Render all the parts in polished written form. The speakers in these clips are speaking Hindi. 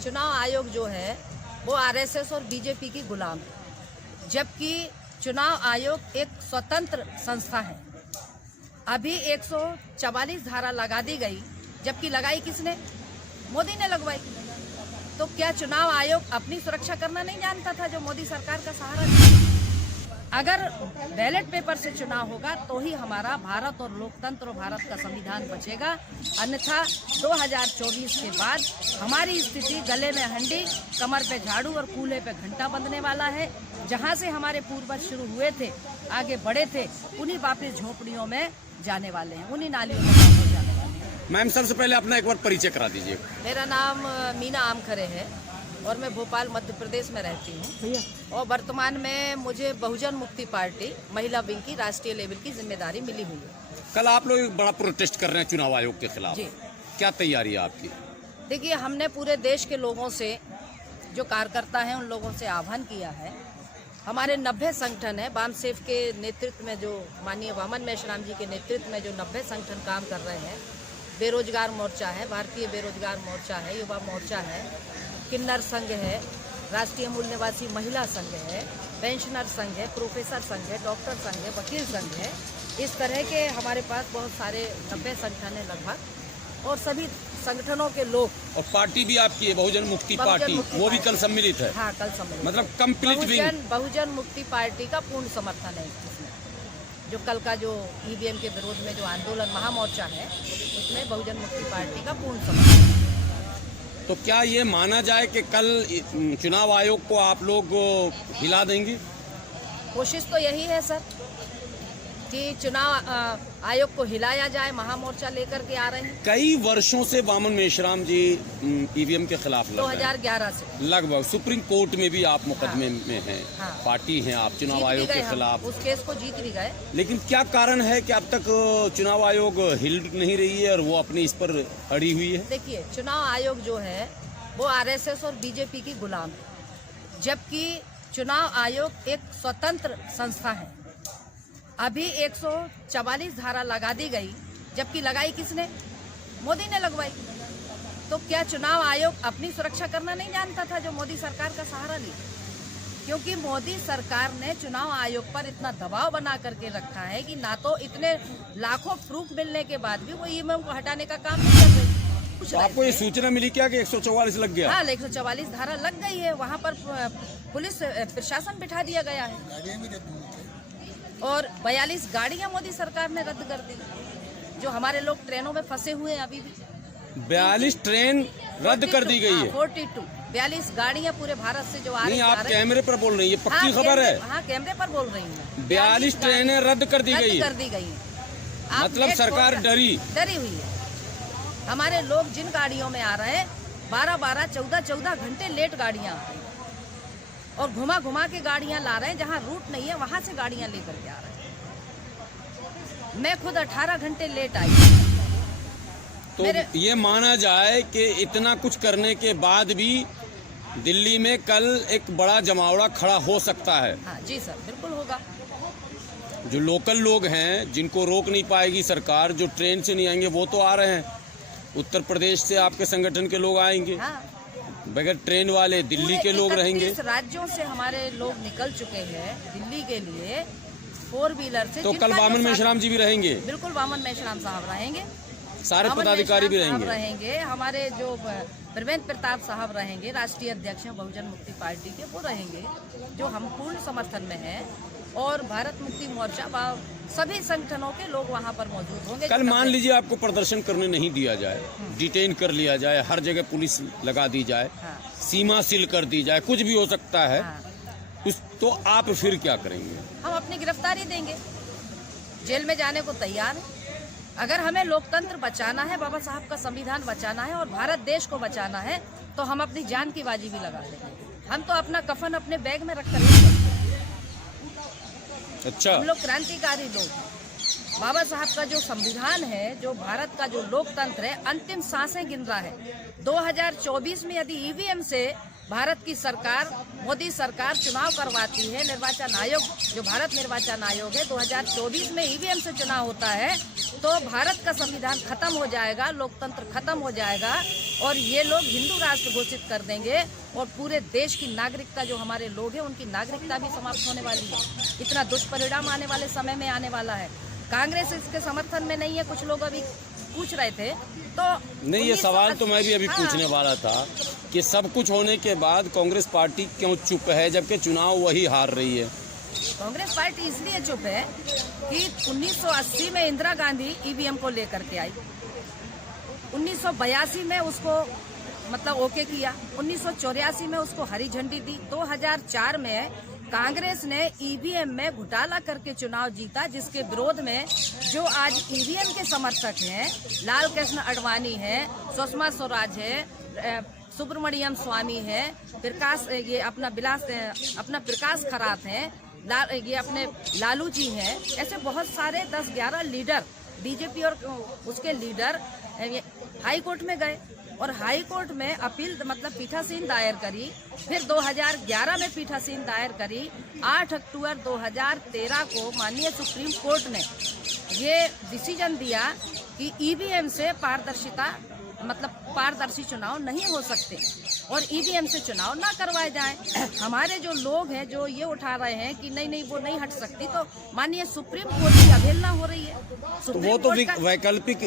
चुनाव आयोग जो है वो आरएसएस और बीजेपी की गुलाम है, जबकि चुनाव आयोग एक स्वतंत्र संस्था है। अभी 144 धारा लगा दी गई, जबकि लगाई किसने? मोदी ने लगवाई। तो क्या चुनाव आयोग अपनी सुरक्षा करना नहीं जानता था जो मोदी सरकार का सहारा लिया? अगर बैलेट पेपर से चुनाव होगा तो ही हमारा भारत और लोकतंत्र और भारत का संविधान बचेगा, अन्यथा 2024 के बाद हमारी स्थिति गले में हंडी, कमर पे झाड़ू और कूल्हे पे घंटा बंधने वाला है। जहां से हमारे पूर्वज शुरू हुए थे, आगे बढ़े थे, उन्हीं वापिस झोपड़ियों में जाने वाले हैं, उन्हीं नालियों में वापस जाने वाले हैं। मैम, सबसे पहले अपना एक बार परिचय करा दीजिए। मेरा नाम मीना आमखरे है और मैं भोपाल मध्य प्रदेश में रहती हूँ और वर्तमान में मुझे बहुजन मुक्ति पार्टी महिला विंग की राष्ट्रीय लेवल की जिम्मेदारी मिली हुई है। कल आप लोग एक बड़ा प्रोटेस्ट कर रहे हैं चुनाव आयोग के खिलाफ, जी। क्या तैयारी है आपकी? देखिए, हमने पूरे देश के लोगों से, जो कार्यकर्ता हैं, उन लोगों से आह्वान किया है। हमारे 90 संगठन है, वामसेफ के नेतृत्व में, जो माननीय वामन मेश्राम जी के नेतृत्व में जो 90 संगठन काम कर रहे हैं। बेरोजगार मोर्चा है, भारतीय बेरोजगार मोर्चा है, युवा मोर्चा है, किन्नर संघ है, राष्ट्रीय मूल निवासी महिला संघ है, पेंशनर संघ है, प्रोफेसर संघ है, डॉक्टर संघ है, वकील संघ है। इस तरह के हमारे पास बहुत सारे 90 संगठन है लगभग, और सभी संगठनों के लोग। और पार्टी भी आपकी है, बहुजन मुक्ति पार्टी, वो भी कल सम्मिलित है। हाँ, कल सम्मिलित, मतलब कंप्लीट विंग। बहुजन मुक्ति पार्टी का पूर्ण समर्थन है इसमें। जो कल का जो ईवीएम के विरोध में जो आंदोलन महामोर्चा है, उसमें बहुजन मुक्ति पार्टी का पूर्ण समर्थन है। तो क्या ये माना जाए कि कल चुनाव आयोग को आप लोग हिला देंगे? कोशिश तो यही है सर कि चुनाव आयोग को हिलाया जाए। महामोर्चा लेकर के आ रहे हैं। कई वर्षों से वामन मेश्राम जी ईवीएम के खिलाफ लड़ रहे हैं। 2011 से लगभग सुप्रीम कोर्ट में भी आप मुकदमे में हैं। हाँ। पार्टी हैं आप चुनाव आयोग के खिलाफ। उस केस को जीत भी गए। लेकिन क्या कारण है कि अब तक चुनाव आयोग हिल नहीं रही है और वो अपनी इस पर अड़ी हुई है? देखिए, चुनाव आयोग जो है वो आरएसएस और बीजेपी की गुलाम है, जबकि चुनाव आयोग एक स्वतंत्र संस्था है। अभी 144 धारा लगा दी गई, जबकि लगाई किसने? मोदी ने लगवाई। तो क्या चुनाव आयोग अपनी सुरक्षा करना नहीं जानता था जो मोदी सरकार का सहारा लिया? क्योंकि मोदी सरकार ने चुनाव आयोग पर इतना दबाव बना करके रखा है कि ना तो इतने लाखों प्रूफ मिलने के बाद भी वो ईवीएम को हटाने का काम नहीं कर रही। तो आपको ये सूचना मिली क्या कि 144 लग गया? हाँ, 144 धारा लग गई है। वहाँ पर पुलिस प्रशासन बिठा दिया गया है और 42 गाड़ियां मोदी सरकार ने रद्द कर दी। जो हमारे लोग ट्रेनों में फंसे हुए हैं अभी भी, 42 ट्रेन रद्द कर दी गई है। 42 गाड़ियां पूरे भारत से जो आ रही हैं। नहीं, आप कैमरे पर बोल रही है, पक्की खबर है? हाँ, कैमरे पर बोल रही हूँ। 42 ट्रेनें रद्द कर दी गई है। मतलब सरकार डरी हुई है। हमारे लोग जिन गाड़ियों में आ रहे हैं, 12-12, 14-14 घंटे लेट गाड़ियां आ रही हैं और घुमा घुमा के गाड़ियां ला रहे हैं। जहां रूट नहीं है वहां से गाड़ियां लेकर के आ रहे हैं। मैं खुद 18 घंटे लेट आई। तो ये माना जाए कि इतना कुछ करने के बाद भी दिल्ली में कल एक बड़ा जमावड़ा खड़ा हो सकता है? हाँ जी सर, बिल्कुल होगा। जो लोकल लोग हैं, जिनको रोक नहीं पाएगी सरकार, जो ट्रेन से नहीं आएंगे, वो तो आ रहे हैं। उत्तर प्रदेश से आपके संगठन के लोग आएंगे। हाँ। बगैर ट्रेन वाले दिल्ली के लोग रहेंगे। 31 राज्यों से हमारे लोग निकल चुके हैं दिल्ली के लिए 4 व्हीलर से। तो कल वामन मेश्राम जी भी रहेंगे? बिल्कुल, वामन मेश्राम साहब रहेंगे, सारे पदाधिकारी भी रहेंगे। हमारे जो प्रवेंद्र प्रताप साहब रहेंगे, राष्ट्रीय अध्यक्ष हैं बहुजन मुक्ति पार्टी के, वो रहेंगे, जो हम पूर्ण समर्थन में हैं। और भारत मुक्ति मोर्चा, सभी संगठनों के लोग वहाँ पर मौजूद होंगे। कल मान लीजिए आपको प्रदर्शन करने नहीं दिया जाए, डिटेन कर लिया जाए, हर जगह पुलिस लगा दी जाए, हाँ। सीमा सील कर दी जाए, कुछ भी हो सकता है। हाँ। तो आप फिर क्या करेंगे? हम अपनी गिरफ्तारी देंगे, जेल में जाने को तैयार है। अगर हमें लोकतंत्र बचाना है, बाबा साहब का संविधान बचाना है और भारत देश को बचाना है, तो हम अपनी जान की बाजी भी लगा देंगे। हम तो अपना कफन अपने बैग में रख कर नहीं सकते। अच्छा, हम लोग क्रांतिकारी लोग हैं। बाबा साहब का जो संविधान है, जो भारत का जो लोकतंत्र है, अंतिम सांसें गिन रहा है। 2024 में यदि ईवीएम से भारत की सरकार, मोदी सरकार चुनाव करवाती है, निर्वाचन आयोग जो भारत निर्वाचन आयोग है, 2024 में ईवीएम से चुनाव होता है, तो भारत का संविधान खत्म हो जाएगा, लोकतंत्र खत्म हो जाएगा और ये लोग हिंदू राष्ट्र घोषित कर देंगे और पूरे देश की नागरिकता, जो हमारे लोग हैं उनकी नागरिकता भी समाप्त होने वाली है। इतना दुष्परिणाम आने वाले समय में आने वाला है। कांग्रेस इसके समर्थन में नहीं है, कुछ लोग अभी पूछ रहे थे तो नहीं, ये सवाल तो मैं भी अभी पूछने वाला था कि सब कुछ होने के बाद कांग्रेस पार्टी क्यों चुप है जबकि चुनाव वही हार रही है। कांग्रेस पार्टी इसलिए चुप है कि 1980 में इंदिरा गांधी ईवीएम को लेकर के आई, 1982 में उसको मतलब ओके किया, 1984 में उसको हरी झंडी दी, 2004 में कांग्रेस ने ईवीएम में घोटाला करके चुनाव जीता, जिसके विरोध में जो आज ईवीएम के समर्थक हैं, लाल कृष्ण आडवाणी है, सुषमा स्वराज है, सुब्रमण्यम स्वामी है, प्रकाश खरात है, ये अपने लालू जी हैं, ऐसे बहुत सारे 10-11 लीडर बीजेपी और उसके लीडर हाई कोर्ट में गए और हाई कोर्ट में अपील मतलब पीठासीन दायर करी। फिर 2011 में पीठासीन दायर करी। 8 अक्टूबर 2013 को माननीय सुप्रीम कोर्ट ने ये डिसीजन दिया कि ईवीएम से पारदर्शी चुनाव नहीं हो सकते और ईवीएम से चुनाव ना करवाए जाएं। हमारे जो लोग हैं जो ये उठा रहे हैं कि नहीं वो नहीं हट सकती, तो माननीय सुप्रीम कोर्ट की अवहेलना हो रही है। तो वो तो वैकल्पिक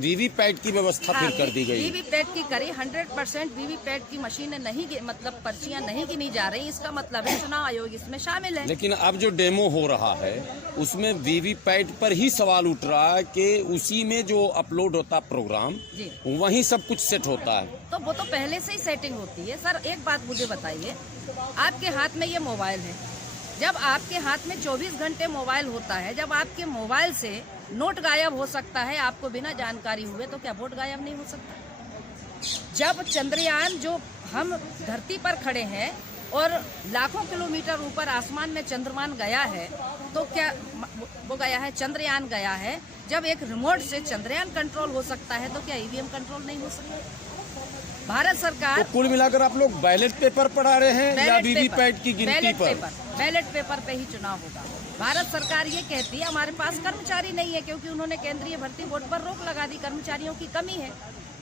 वीवीपैट की व्यवस्था फिर कर दी गई। वीवीपैट की करी, 100% वीवीपैट की मशीनें नहीं मतलब पर्चियां नहीं गिनी जा रही, इसका मतलब है चुनाव आयोग इसमें शामिल है। लेकिन अब जो डेमो हो रहा है उसमें वीवीपैट पर ही सवाल उठ रहा है कि उसी में जो अपलोड होता प्रोग्राम वहीं सब कुछ सेट होता है। तो वो तो पहले से ही सेटिंग होती है। सर एक बात मुझे बताइए, आपके हाथ में ये मोबाइल है, जब आपके हाथ में 24 घंटे मोबाइल होता है, जब आपके मोबाइल से नोट गायब हो सकता है आपको बिना जानकारी हुए, तो क्या वोट गायब नहीं हो सकता? जब चंद्रयान, जो हम धरती पर खड़े हैं और लाखों किलोमीटर ऊपर आसमान में चंद्रयान गया है, तो क्या वो गया है, चंद्रयान गया है, जब एक रिमोट से चंद्रयान कंट्रोल हो सकता है तो क्या ईवीएम कंट्रोल नहीं हो सकता? भारत सरकार, तो कुल मिलाकर आप लोग बैलेट पेपर पढ़ा रहे हैं या वीवीपैट की गिनती पर? बैलेट पेपर पे ही चुनाव होगा। भारत सरकार ये कहती है हमारे पास कर्मचारी नहीं है, क्योंकि उन्होंने केंद्रीय भर्ती बोर्ड पर रोक लगा दी, कर्मचारियों की कमी है।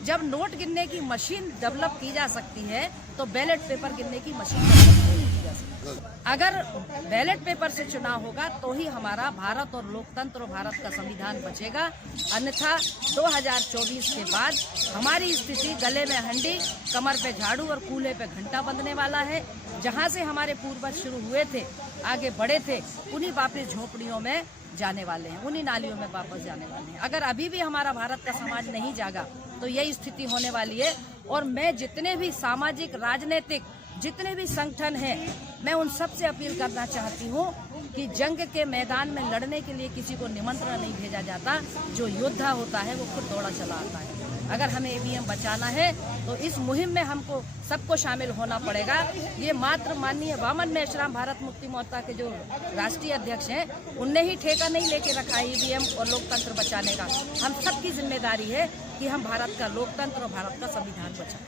जब नोट गिनने की मशीन डेवलप की जा सकती है तो बैलेट पेपर गिनने की मशीन डेवलप नहीं की जा सकती। अगर बैलेट पेपर से चुनाव होगा तो ही हमारा भारत और लोकतंत्र और भारत का संविधान बचेगा, अन्यथा 2024 के बाद हमारी स्थिति गले में हंडी, कमर पे झाड़ू और कूल्हे पे घंटा बंधने वाला है। जहां से हमारे पूर्वज शुरू हुए थे, आगे बढ़े थे, उन्हीं वापस झोपड़ियों में जाने वाले हैं, उन्हीं नालियों में वापस जाने वाले हैं। अगर अभी भी हमारा भारत का समाज नहीं जागा तो यही स्थिति होने वाली है। और मैं जितने भी सामाजिक, राजनीतिक जितने भी संगठन हैं, मैं उन सब से अपील करना चाहती हूँ कि जंग के मैदान में लड़ने के लिए किसी को निमंत्रण नहीं भेजा जाता, जो योद्धा होता है वो खुद दौड़ा चला आता है। अगर हमें ईवीएम बचाना है तो इस मुहिम में हमको सबको शामिल होना पड़ेगा। ये मात्र माननीय वामन मेश्राम भारत मुक्ति मोर्चा के जो राष्ट्रीय अध्यक्ष हैं, उनने ही ठेका नहीं लेके रखा है ईवीएम और लोकतंत्र बचाने का। हम सबकी जिम्मेदारी है कि हम भारत का लोकतंत्र और भारत का संविधान बचाएं।